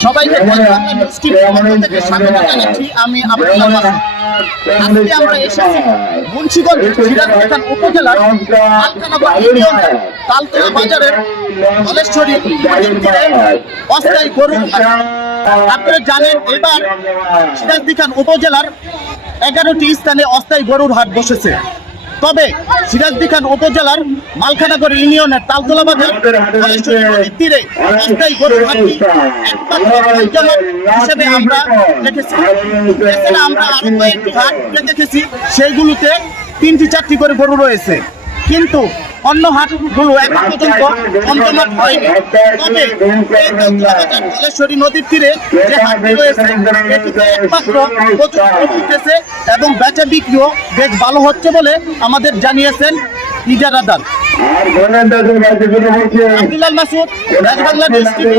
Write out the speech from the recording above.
সবাইকে voice Bangla news টিভির পক্ষ থেকে স্বাগত জানাচ্ছি আমি আব্দুল্লাহ আজকে আমরা এসেছি মুন্সিগঞ্জ সিরাজখান উপজেলার আলকানগর ইউনিয়নের তালতলা বাজারের ধলেশ্বরী অস্থায়ী গরুর আপনারা জানেন এবার সিরাজদি খান উপজেলার এগারোটি স্থানে অস্থায়ী গরুর হাট বসেছে। তবে সিরাজদি খান উপজেলার মালখানাগর ইউনিয়নের তালতলা বাজার তীরে অস্থায়ী গরুর হাটটি হিসেবে আমরা দেখেছি। এছাড়া আমরা আরও কয়েকটি হাট দেখেছি, সেইগুলোতে তিনটি চারটি করে গরু রয়েছে। কিন্তু অন্য হাটগুলো এখন পর্যন্ত অন্তর্মাত হয়নি তবে ধলেশ্বরী নদীর তীরে যে হাটটি রয়েছে এটিতে একমাত্র প্রচুর উঠেছে এবং বেচা বিক্রিও বেশ ভালো হচ্ছে বলে আমাদের জানিয়েছেন ইজারাদার আব্দুল্লাহ মাসুদ রাজবাংলা টিভি।